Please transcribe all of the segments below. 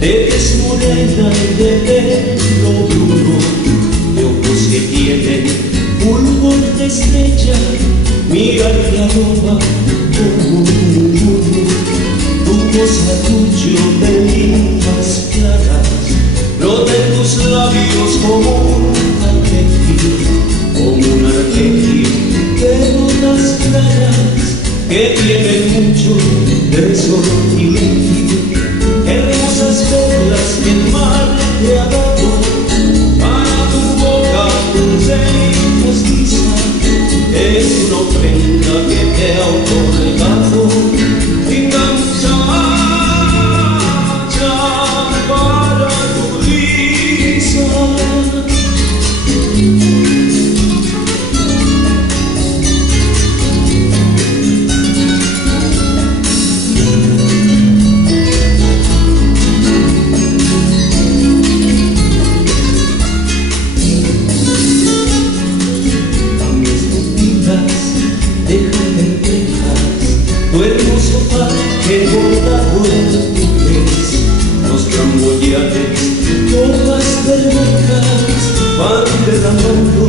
de tez morena y de pelo bruno, de ojos que tienen fulgor de estrella, mirar que aroma como ninguno, tu voz arrullo de linfas claras, brota en tus labios como un arpegio de notas claras que tienen mucho de sortilegio, hermosas perlas que el mar te ha dado para tu boca dulce y castiza. Es una ofrenda que te ha otorgado linda muchacha para tu risa. Tu hermoso parque bordado en nubes, los camboyanes, copas bermocas, van derramando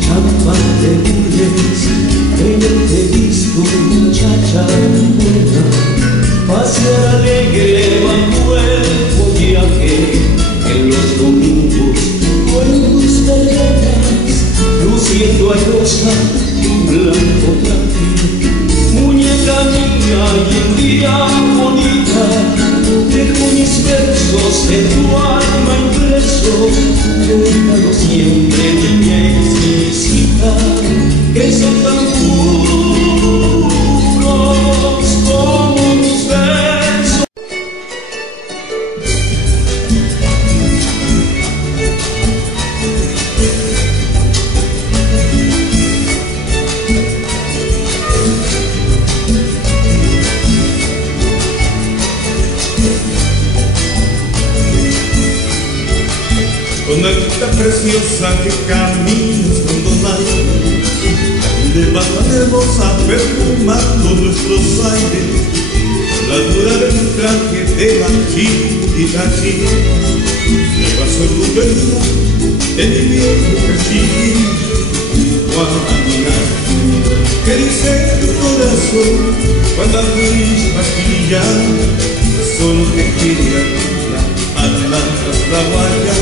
champán de nubes. En el te he visto, muchacha buena, pasear alegre bajo el follaje, en los domingos o en tus verbenas, luciendo airosa un blanco traje. Muñeca mía y un día bonita, dejo mis versos en tu alma impresos. Cuéntalo siempre, niña exquisita, que son tan puros como mis versos. Tonalita preciosa que caminas con donaire, de bata hermosa perfumando nuestros aires, la dura de tu traje de bachi, llevas orgullo de mi viejo cachín, Juana, que dice tu corazón cuando al mismas brillan, solo te quiere a la guaya.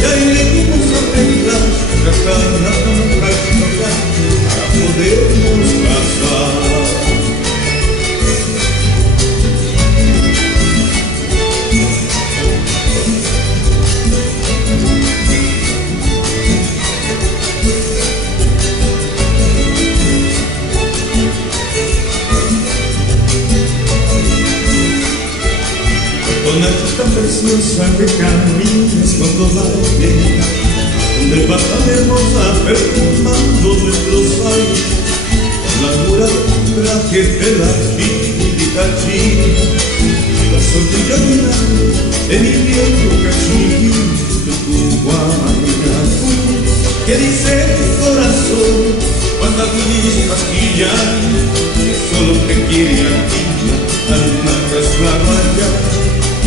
Ya iremos a temblar, casarnos para podernos casar. Tonalita preciosa que caminas con donaire, donde bata hermosa perfumando nuestros aires, la dura de tu traje de la chiricachi, llevas orgullo de mi viejo cachín, de tu guamina, que dice tu corazón cuando tú dices pasquillan, que solo te quiere a ti, alma que es la guaya.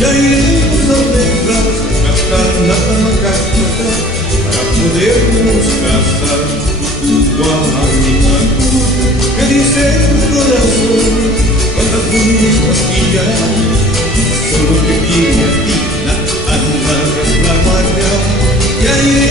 Ya iremos a verlas, gastar la tamacasta, para podernos casar. Guamina, que dice tu corazón cuando tú dices pasquillan, solo te quiere a ti, la alma que es la guaya. Ya iremos